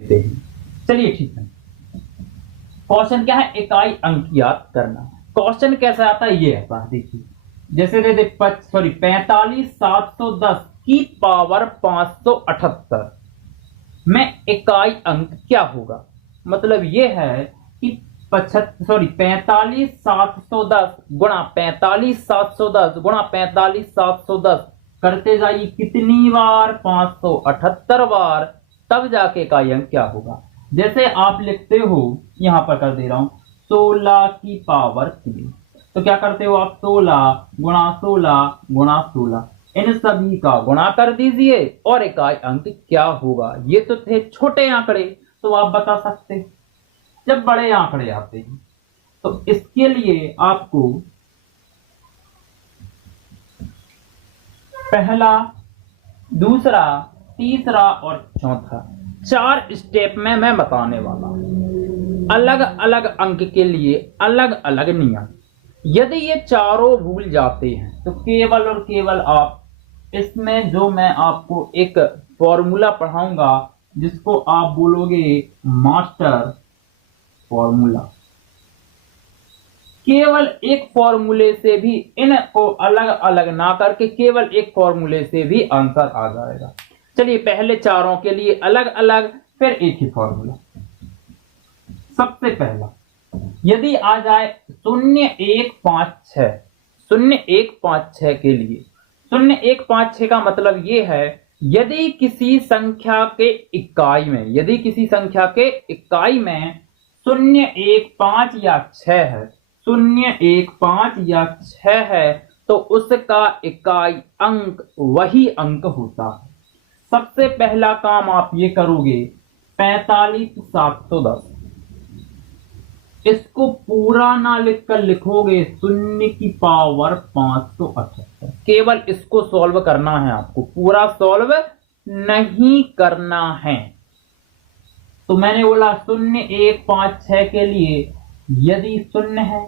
देते हैं। चलिए ठीक है, क्वेश्चन क्या है, इकाई अंक याद करना। क्वेश्चन कैसा आता है ये आता है, देखिए जैसे दे दे 45,710 की पावर 578 में इकाई अंक क्या होगा। मतलब ये है कि 45,710 गुणा 45,710 गुणा 45,710 करते जाइए कितनी बार, 578 बार, तब जाके इकाई अंक क्या होगा। जैसे आप लिखते हो, यहां पर कर दे रहा हूं 16 की पावर 3, तो क्या करते हो आप, 16 गुणा 16 गुणा 16, इन सभी का गुणा कर दीजिए और इकाई अंक क्या होगा। ये तो थे छोटे आंकड़े, तो आप बता सकते। जब बड़े आंकड़े आते हैं तो इसके लिए आपको पहला, दूसरा, तीसरा और चौथा 4 स्टेप में मैं बताने वाला हूं। अलग अलग अंक के लिए अलग अलग नियम। यदि ये चारों भूल जाते हैं तो केवल और केवल आप इसमें जो मैं आपको एक फॉर्मूला पढ़ाऊंगा जिसको आप बोलोगे मास्टर फॉर्मूला, केवल एक फॉर्मूले से भी इनको अलग अलग ना करके केवल एक फॉर्मूले से भी आंसर आ जाएगा। चलिए पहले चारों के लिए अलग अलग, फिर एक ही फॉर्मूला। सबसे पहला, यदि आ जाए 0156, 0156 के लिए 0156 का मतलब ये है, यदि किसी संख्या के इकाई में, यदि किसी संख्या के इकाई में 015 या 6 है, 015 या 6 है, तो उसका इकाई अंक वही अंक होता है। सबसे पहला काम आप ये करोगे, 45,710, इसको पूरा ना लिखकर लिखोगे 0 की पावर 578। केवल इसको सॉल्व करना है आपको, पूरा सॉल्व नहीं करना है। तो मैंने बोला 0156 के लिए यदि 0 है,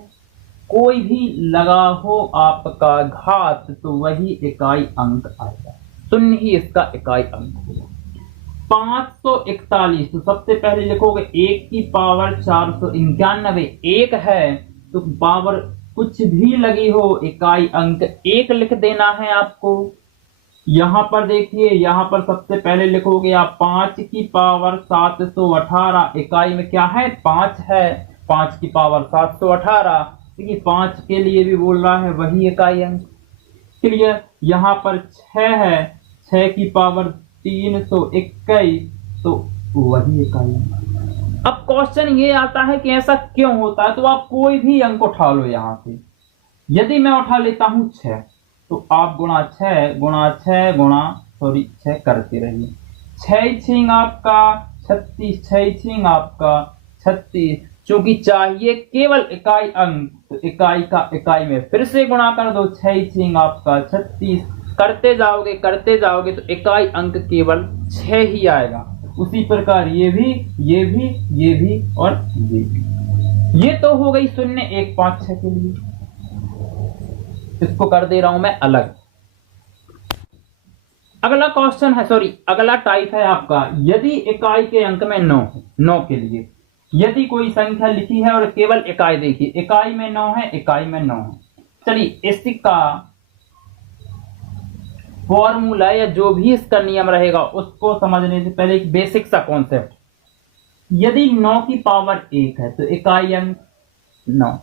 कोई भी लगा हो आपका घात, तो वही इकाई अंक आएगा, 0 ही इसका इकाई अंक होगा। 541, तो सबसे पहले लिखोगे 1 की पावर 491, 1 है तो पावर कुछ भी लगी हो, इकाई अंक 1 लिख देना है आपको। यहां पर देखिए, यहां पर सबसे पहले लिखोगे आप 5 की पावर 718, इकाई में क्या है, 5 है, 5 की पावर 718, क्योंकि 5 के लिए भी बोल रहा है वही इकाई अंक। क्लियर। यहां पर 6 है, 6 की पावर 321, तो वही इकाई अंक। अब क्वेश्चन ये आता है कि ऐसा क्यों होता है, तो आप कोई भी अंक उठा लो यहां से। यदि मैं उठा लेता हूं 6, तो आप गुणा 6 गुणा 6 गुणा 6 करते रहिए, 6 छिंग आपका 36, 6 छिंग आपका 36। चूंकि चाहिए केवल इकाई अंक, तो इकाई का इकाई में फिर से गुणा कर दो, 6 छिंग आपका 36, करते जाओगे तो इकाई अंक केवल 6 ही आएगा। उसी प्रकार ये भी, ये भी, ये भी और ये भी। ये तो हो गई 0156 के लिए। इसको कर दे रहा हूं मैं अलग। अगला क्वेश्चन है, अगला टाइप है आपका, यदि इकाई के अंक में 9 है, 9 के लिए यदि कोई संख्या लिखी है और केवल इकाई देखिए, इकाई में 9 है, इकाई में 9 है। चलिए इसका फॉर्मूला या जो भी इसका नियम रहेगा उसको समझने से पहले एक बेसिक सा कॉन्सेप्ट। यदि 9 की पावर 1 है तो इकाई अंक 9,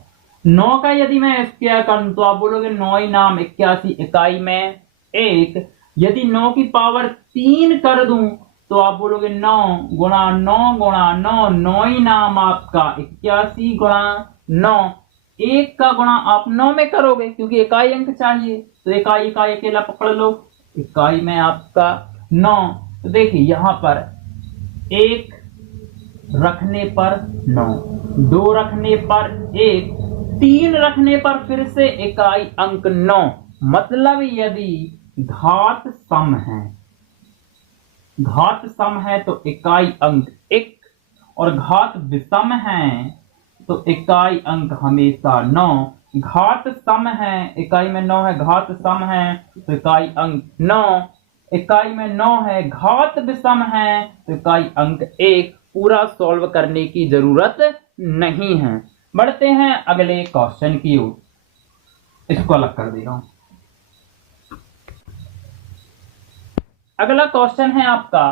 9 का यदि मैं क्या करूं तो आप बोलोगे 9 नाम 81, इकाई में 1। यदि 9 की पावर 3 कर दूं तो आप बोलोगे 9 गुणा 9 गुणा 9, 9 नाम आपका 81 गुणा 9, 1 का गुणा आप 9 में करोगे क्योंकि इकाई अंक चाहिए, तो इकाई का अकेला पकड़ लो, इकाई में आपका 9। तो देखिए यहां पर 1 रखने पर 9, 2 रखने पर 1, 3 रखने पर फिर से इकाई अंक 9। मतलब यदि घात सम है, घात सम है तो इकाई अंक 1, और घात विषम है तो इकाई अंक हमेशा 9। घात सम है, इकाई में 9 है, घात सम है तो इकाई अंक 9, इकाई में 9 है, घात विषम है तो इकाई अंक 1। पूरा सॉल्व करने की जरूरत नहीं है। बढ़ते हैं अगले क्वेश्चन की ओर। इसको अलग कर दे रहा हूं। अगला क्वेश्चन है आपका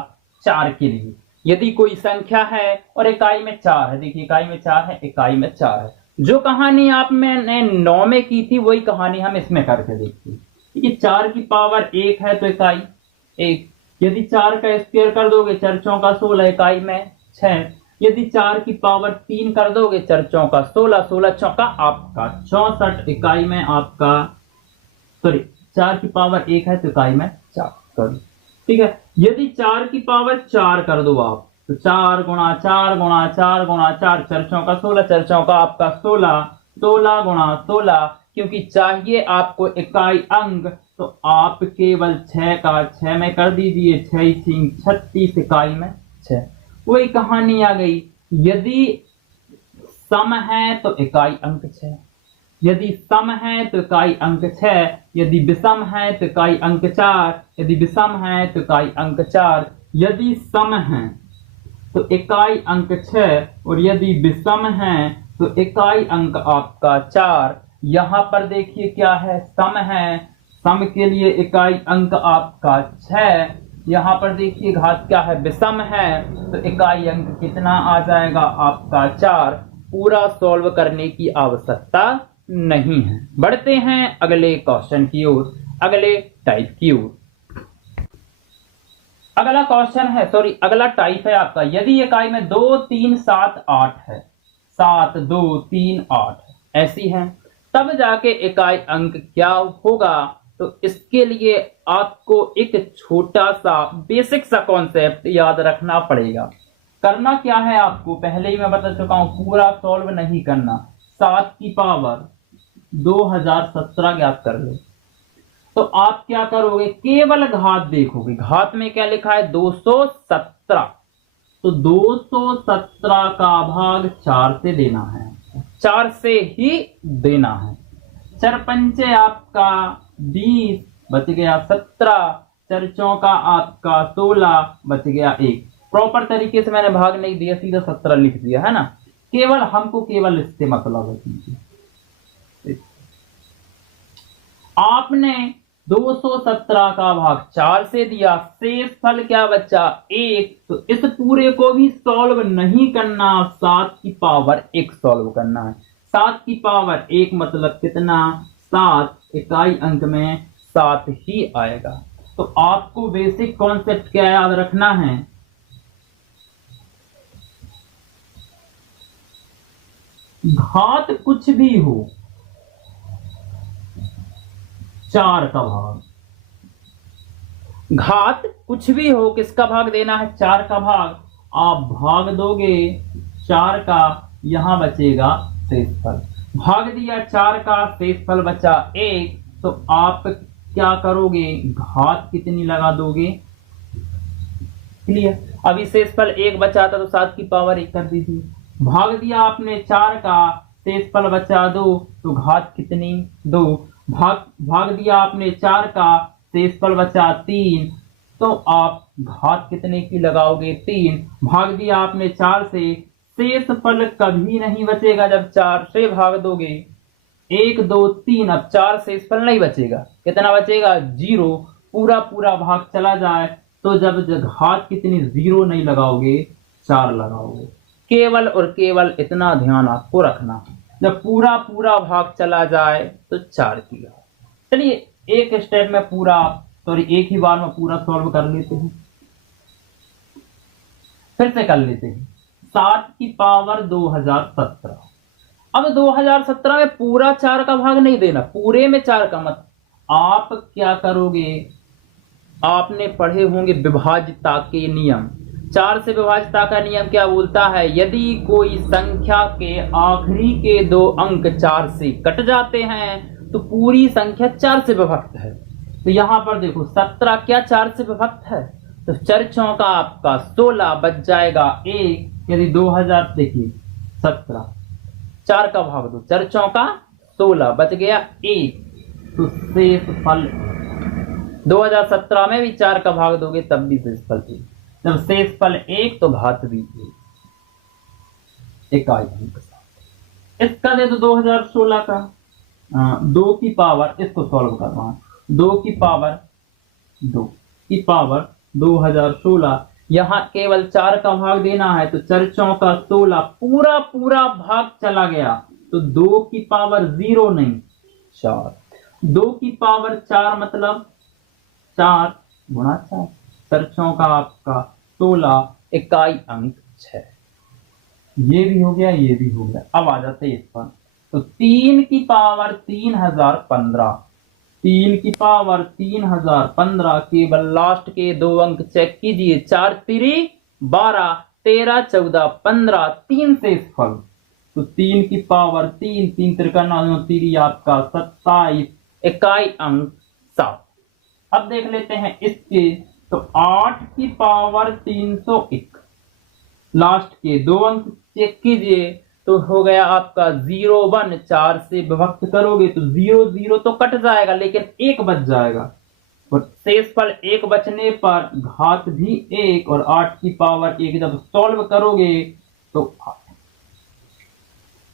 4 के लिए। यदि कोई संख्या है और इकाई में 4 है, देखिए इकाई में 4 है, इकाई में 4 है। जो कहानी आप मैंने 9 में की थी वही कहानी हम इसमें करके देखते हैं। देखिए 4 की पावर 1 है तो इकाई 1। यदि 4 का स्क्वायर कर दोगे 4 चौका 16, इकाई में 6। यदि 4 की पावर 3 कर दोगे 4 चौका 16, 16 चौका आपका 64, इकाई में आपका सॉरी 4 की पावर 1 है तो इकाई में 4 सॉरी ठीक है। यदि 4 की पावर 4 कर दो आप तो 4 गुणा 4 गुणा 4 गुणा 4, 4 चौका 16, 4 चौका आपका 16, 16 गुणा 16, क्योंकि चाहिए आपको इकाई अंक तो आप केवल 6 का 6 में कर दीजिए, 6 36, इकाई में 6। वही कहानी आ गई। यदि सम है तो इकाई अंक 6, यदि सम है तो इकाई अंक 6, यदि विषम है तो इकाई अंक 4, यदि विषम है तो इकाई अंक 4, यदि सम है तो इकाई अंक 6 और यदि विषम है तो इकाई अंक आपका 4। यहां पर देखिए क्या है, सम है, सम के लिए इकाई अंक आपका 6। यहां पर देखिए घात क्या है, विषम है तो इकाई अंक कितना आ जाएगा आपका 4। पूरा सॉल्व करने की आवश्यकता नहीं है। बढ़ते हैं अगले क्वेश्चन की ओर, अगले टाइप की ओर। अगला क्वेश्चन है अगला टाइप है आपका, यदि इकाई में 2 3 7 8 है, 7 2 3 8 ऐसी है, तब जाके इकाई अंक क्या होगा। तो इसके लिए आपको एक छोटा सा बेसिक सा कॉन्सेप्ट याद रखना पड़ेगा। करना क्या है आपको, पहले ही मैं बता चुका हूं, पूरा सॉल्व नहीं करना। 7 की पावर 2017 ज्ञात कर लो तो आप क्या करोगे, केवल घात देखोगे। घात में क्या लिखा है 217, तो 217 का भाग 4 से देना है, 4 से ही देना है। 4 पंचे आपका 20, बच गया 17, 4 चौका आपका 16, बच गया 1। प्रॉपर तरीके से मैंने भाग नहीं दिया, सीधा 17 लिख दिया है ना। केवल हमको केवल इससे मतलब है। आपने 217 का भाग 4 से दिया, शेष फल क्या बचा 1। तो इस पूरे को भी सॉल्व नहीं करना, 7 की पावर 1 सॉल्व करना है। 7 की पावर 1 मतलब कितना 7, इकाई अंक में 7 ही आएगा। तो आपको बेसिक कॉन्सेप्ट क्या याद रखना है, घात कुछ भी हो 4 का भाग, घात कुछ भी हो किसका भाग देना है 4 का भाग। आप भाग दोगे 4 का, यहां बचेगा शेषफल। भाग दिया 4 का, शेषफल बचा 1, तो आप क्या करोगे, घात कितनी लगा दोगे। क्लियर। अभी शेषफल 1 बचा था तो 7 की पावर 1 कर दीजिए। भाग दिया आपने 4 का, शेषफल बचा 2, तो घात कितनी 2। भाग दिया आपने 4 का, शेषफल बचा 3, तो आप घात कितने की लगाओगे 3। भाग दिया आपने 4 से, शेषफल कभी नहीं बचेगा जब 4 से भाग दोगे। 1 2 3, अब 4 शेषफल नहीं बचेगा, कितना बचेगा 0। पूरा भाग चला जाए तो जब घात कितनी 0 नहीं लगाओगे 4 लगाओगे। केवल और केवल इतना ध्यान आपको रखना, जब पूरा भाग चला जाए तो 4 की घात। चलिए एक स्टेप में एक ही बार में पूरा सॉल्व कर लेते हैं। फिर से कर लेते हैं। 7 की पावर 2017। अब 2017 में पूरा 4 का भाग नहीं देना, पूरे में 4 का मत। आप क्या करोगे, आपने पढ़े होंगे विभाज्यता के नियम। 4 से विभाज्यता का नियम क्या बोलता है, यदि कोई संख्या के आखिरी के 2 अंक 4 से कट जाते हैं तो पूरी संख्या 4 से विभक्त है। तो यहां पर देखो 17 क्या 4 से विभक्त है, तो 4 चौका आपका 16, बच जाएगा 1। यदि 2000 देखिए 17, 4 का भाग दो, 4 चौका 16, बच गया 1। तो शेषफल 2017 में भी 4 का भाग दोगे तब भी शेषफल 1, जब शेषफल 1 तो घात भी 1। इकाई अंक 7। इसका दे दो 2016 का 2 की पावर, इसको सॉल्व कर रहा हूँ, 2 की पावर 2016। यहाँ केवल 4 का भाग देना है, तो 4 चौका 16, पूरा पूरा भाग चला गया, तो 2 की पावर 0 नहीं 4, 2 की पावर 4 मतलब 4 गुणा 4, 4 चौका आपका 16, इकाई अंक 6। ये भी हो गया, ये भी हो गया। अब आ जाते हैं इस पर, तो 3 की पावर 3015, 3 की पावर 3015, केवल लास्ट के 2 अंक चेक कीजिए, 4 तिरी 12, 13 14 15, 3 से फल, तो 3 की पावर 3, 3 तिरका तिरी आपका 27, इकाई अंक 7। अब देख लेते हैं इसके, तो 8 की पावर 301, लास्ट के 2 अंक चेक कीजिए, तो हो गया आपका 0 1, 4 से विभक्त करोगे तो 0 0 तो कट जाएगा, लेकिन 1 बच जाएगा, और शेषफल 1 बचने पर घात भी 1, और 8 की पावर 1 जब सॉल्व करोगे तो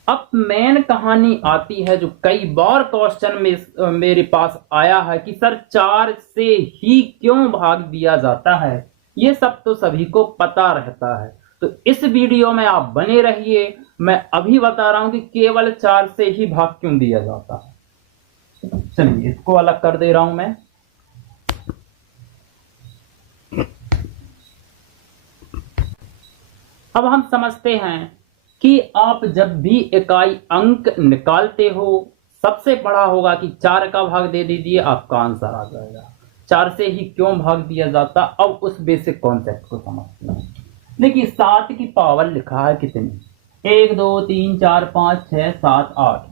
अब मेन कहानी आती है, जो कई बार क्वेश्चन में मेरे पास आया है कि सर 4 से ही क्यों भाग दिया जाता है। ये सब तो सभी को पता रहता है, तो इस वीडियो में आप बने रहिए। मैं अभी बता रहा हूं कि केवल 4 से ही भाग क्यों दिया जाता है। चलिए इसको अलग कर दे रहा हूं मैं। अब हम समझते हैं कि आप जब भी इकाई अंक निकालते हो, सबसे बड़ा होगा कि 4 का भाग दे दीजिए, आपका आंसर आ जाएगा। 4 से ही क्यों भाग दिया जाता, अब उस बेसिक कॉन्सेप्ट को समझते हैं। देखिए 7 की पावर लिखा है कितनी, 1 2 3 4 5 6 7 8,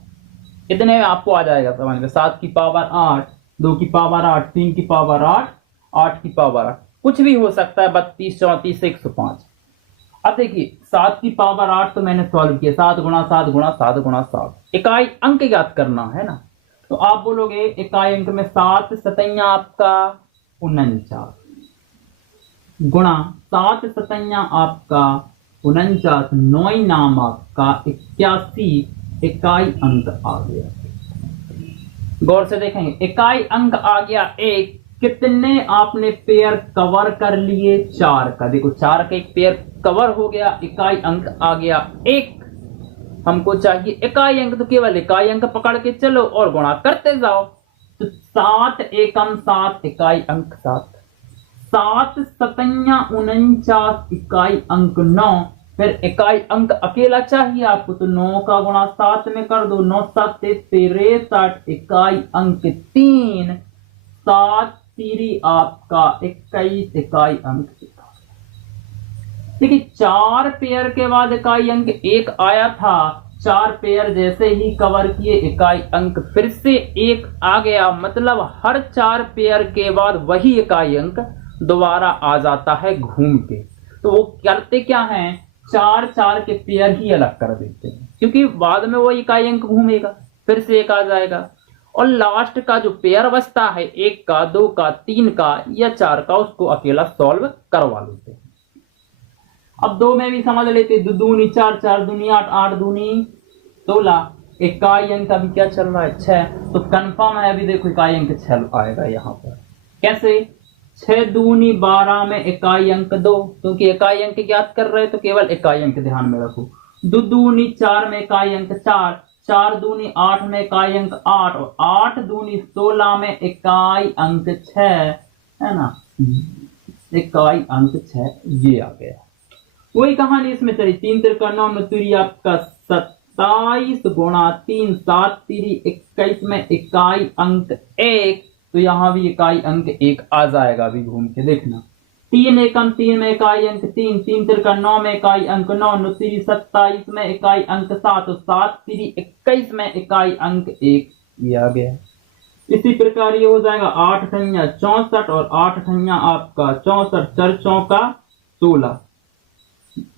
इतने में आपको आ जाएगा समझ में। 7 की पावर 8, 2 की पावर 8, 3 की पावर 8, 8 की पावर 8, कुछ भी हो सकता है, 32 34 105। अब देखिए 7 की पावर 8 तो मैंने सॉल्व किया, 7 गुणा 7 गुणा 7 गुणा 7, इकाई अंक ज्ञात करना है ना, तो आप बोलोगे इकाई अंक में 7 सतैया आपका 49, गुणा 7 सतैया आपका 49, 9 नाम आपका 81, इकाई अंक आ गया। गौर से देखेंगे, इकाई अंक आ गया 1, कितने आपने पेयर कवर कर लिए, 4 का। देखो 4 का एक पेयर कवर हो गया, इकाई अंक आ गया 1। हमको चाहिए इकाई अंक, तो केवल इकाई अंक पकड़ के चलो और गुणा करते जाओ, तो 7 एकम 7, इकाई अंक 7, 7 सतैया 49, इकाई अंक 9। फिर इकाई अंक अकेला चाहिए आपको, तो 9 का गुणा 7 में कर दो, 9 7 63, इकाई अंक 3, 7 3 आपका 21, इकाई अंक। देखिए 4 पेयर के बाद इकाई अंक 1 आया था, 4 पेयर जैसे ही कवर किए, इकाई अंक फिर से 1 आ गया, मतलब हर 4 पेयर के बाद वही इकाई अंक दोबारा आ जाता है घूम के। तो वो करते क्या हैं, 4 4 के पेयर ही अलग कर देते हैं, क्योंकि बाद में वो इकाई अंक घूमेगा, फिर से 1 आ जाएगा, और लास्ट का जो पेयर बचता है 1 का 2 का 3 का या 4 का, उसको अकेला सॉल्व करवा लेते हैं। अब 2 में भी समझ लेते, 2 दूनी 4, 4 दूनी 8, 8 दूनी 16, इकाई अंक अभी क्या चल रहा है 6, तो कंफर्म है अभी देखो इकाई अंक 6 आएगा यहाँ पर। कैसे, 6 दूनी 12 में इकाई अंक 2, क्योंकि इकाई अंक ज्ञात कर रहे तो केवल इकाई अंक ध्यान में रखो। 2 दूनी 4 में इकाई अंक 4, 4 दूनी 8 में इकाई अंक 8, और 8 दूनी 16 में इकाई अंक 6, है ना, इकाई अंक 6 ये आ गया। वही कहानी इसमें चली, 3 तिरका 9 नतुरी आपका 27 गुणा 3, 7 तिरी 21 में इकाई अंक 1, तो यहां भी इकाई अंक 1 आ जाएगा अभी घूम के देखना। 3 एकम 3 में इकाई अंक 3, 3 तिरका 9 में इकाई अंक 9, नतुरी 27 में इकाई अंक 7, 7 तिरी 21 में इकाई अंक 1, ये आ गया। इसी प्रकार ये हो जाएगा 8 ठन्या 64, और 8 ठन्या आपका 64, 4 चौका 16,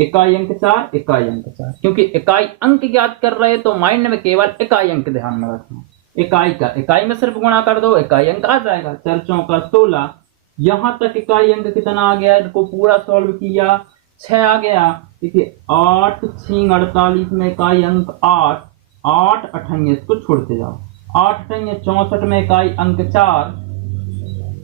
इकाई अंक 4, इकाई अंक 4, क्योंकि इकाई अंक ज्ञात कर रहे तो माइंड में केवल इकाई अंक ध्यान में रखना। इकाई का इकाई में सिर्फ गुणा कर दो, इकाई अंक आ जाएगा, 4 चौका 16। यहां तक इकाई अंक कितना आ गया, इनको पूरा सॉल्व किया, 6 आ गया। देखिए 8 6 48 में इकाई अंक 8, 8 अठन्नी इसको छोड़ते जाओ, 8 अठन्नी 64 में इकाई अंक 4,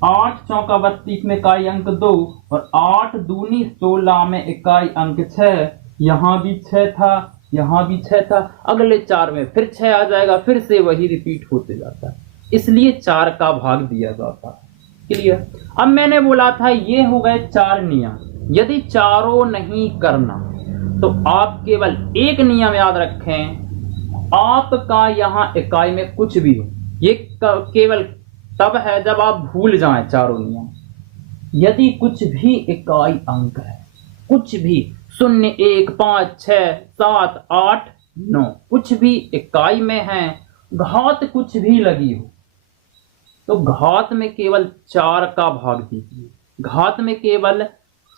8 चौका 32 में इकाई अंक 2 और 8 दूनी 16 में इकाई अंक 6। यहाँ भी 6 था, यहाँ भी 6 था, अगले 4 में फिर 6 आ जाएगा, फिर से वही रिपीट होते जाता है, इसलिए 4 का भाग दिया जाता है। क्लियर। अब मैंने बोला था ये हो गए 4 नियम। यदि चारों नहीं करना तो आप केवल एक नियम याद रखें, आपका यहाँ इकाई में कुछ भी हो, ये केवल तब है जब आप भूल जाएं चारों नियम। यदि कुछ भी इकाई अंक है, कुछ भी 0 1 5 6 7 8 9 कुछ भी इकाई में है, घात कुछ भी लगी हो तो घात में केवल 4 का भाग दीजिए, घात में केवल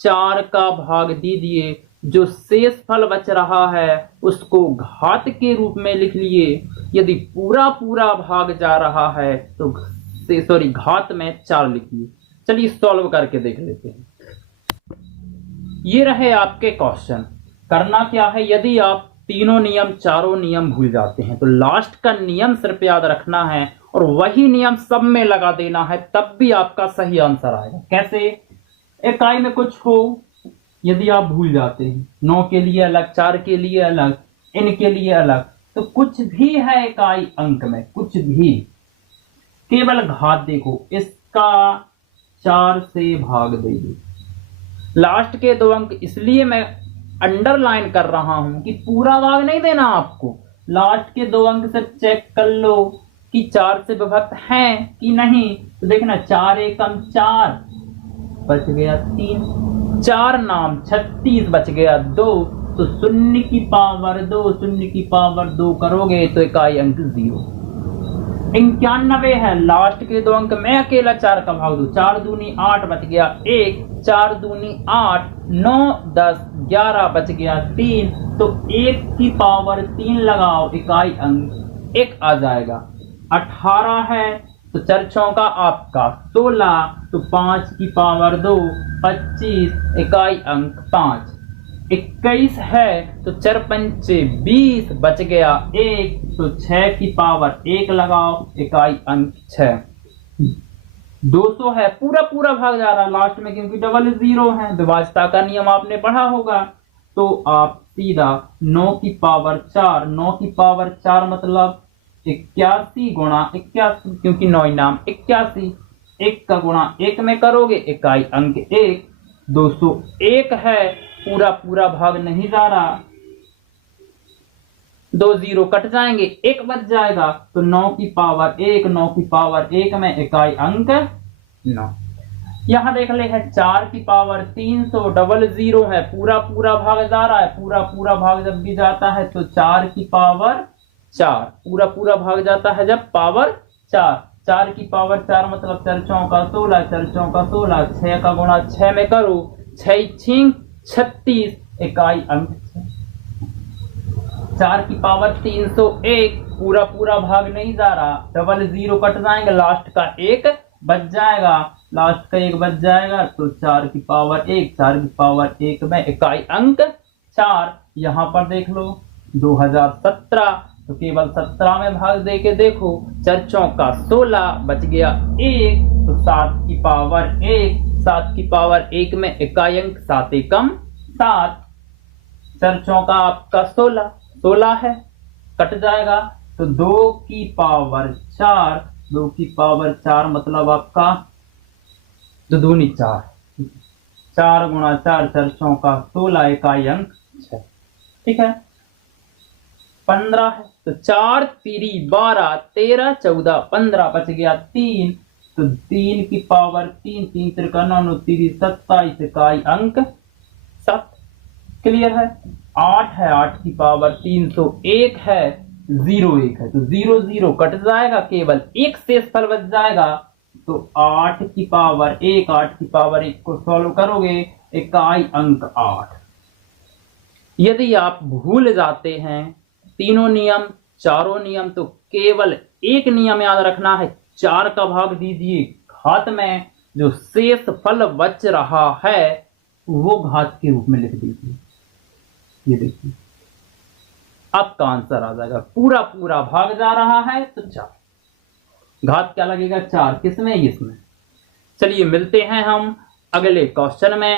4 का भाग दीजिए। जो शेष फल बच रहा है उसको घात के रूप में लिख लिए। यदि पूरा पूरा भाग जा रहा है तो घात में 4 लिखिए। चलिए सॉल्व करके देख लेते हैं। ये रहे आपके क्वेश्चन। करना क्या है, यदि आप तीनों नियम चारों नियम भूल जाते हैं तो लास्ट का नियम सिर्फ याद रखना है और वही नियम सब में लगा देना है, तब भी आपका सही आंसर आएगा। कैसे? इकाई में कुछ हो, यदि आप भूल जाते हैं, 9 के लिए अलग, 4 के लिए अलग, इनके लिए अलग, तो कुछ भी है इकाई अंक में, कुछ भी, केवल घात देखो, इसका 4 से भाग दे दो। लास्ट के 2 अंक इसलिए मैं अंडरलाइन कर रहा हूं कि पूरा भाग नहीं देना आपको, लास्ट के 2 अंक सिर्फ चेक कर लो कि 4 से विभक्त हैं कि नहीं। तो देखना 4 एकम 4 बच गया 3, 4 नाम 36 बच गया 2, तो 0 की पावर 2, 0 की पावर 2 करोगे तो इकाई अंक 0। 91 है, लास्ट के 2 अंक में अकेला 4 का भाग दो, 4 दूनी 8 बच गया 1, 4 दूनी 8, 9 10 11 बच गया 3, तो 1 की पावर 3 लगाओ, इकाई अंक 1 आ जाएगा। 18 है तो 4 चौका आपका 16, तो 5 की पावर 2 25, इकाई अंक 5। 21 है तो 4 पंचे 20 बच गया 1, तो 6 की पावर 1 लगाओ, इकाई अंक 6। 200 है, पूरा पूरा भाग जा रहा है लास्ट में क्योंकि डबल 0 है, विभाज्यता का नियम आपने पढ़ा होगा, तो आप सीधा 9 की पावर 4, 9 की पावर 4 मतलब 81 गुणा 81, क्योंकि 9 नाम 81, 1 का गुणा 1 में करोगे, इकाई अंक 1। 201 है, पूरा पूरा भाग नहीं जा रहा, 2 0 कट जाएंगे, 1 बच जाएगा, तो 9 की पावर 1, 9 की पावर 1 में इकाई अंक 9। यहां देख ले है 4 की पावर 300, डबल 0 है, पूरा पूरा भाग जा रहा है, पूरा पूरा भाग जब भी जाता है तो 4 की पावर 4, पूरा पूरा भाग जाता है जब पावर 4, 4 की पावर 4 मतलब 4 चौका 16, 4 चौका 16, 6 का गुणा 6 में करो, 6 6 36, इकाई अंक 6। 4 की पावर 301, पूरा पूरा भाग नहीं जा रहा, डबल 0 कट जाएंगे, लास्ट का 1 बच जाएगा, लास्ट का 1 बच जाएगा, तो 4 की पावर 1, 4 की पावर 1 में इकाई अंक 4। यहां पर देख लो 2017, तो केवल 17 में भाग दे के देखो, 4 चौका 16 बच गया 1, तो 7 की पावर 1, 7 की पावर 1 में इकाई अंक 7 एकम 7, 4 चौका आपका 16, 16 है, कट जाएगा, तो 2 की पावर 4, 2 की पावर 4 मतलब आपका 2 दूनी 4, 4 गुणा 4, 4 चौका 16, इकाई अंक 6। ठीक है। 15 है तो 4 3 12, 13 14 15 बच गया 3, तो 3 की पावर 3, 3 त्रिका 9 3 27, इकाई अंक 7। क्लियर है। 8 है, 8 की पावर 301 है, 0 1 है, तो 0 0 कट जाएगा, केवल एक शेष फल बच जाएगा, तो 8 की पावर 1, 8 की पावर 1 को सॉल्व करोगे, इकाई अंक 8। यदि आप भूल जाते हैं तीनों नियम चारों नियम तो केवल एक नियम याद रखना है, 4 का भाग दीजिए घात में, जो शेष फल बच रहा है वो घात के रूप में लिख दीजिए। ये देखिए आपका आंसर आ जाएगा। पूरा पूरा भाग जा रहा है तो 4, घात क्या लगेगा 4, किसमें, इसमें। चलिए मिलते हैं हम अगले क्वेश्चन में।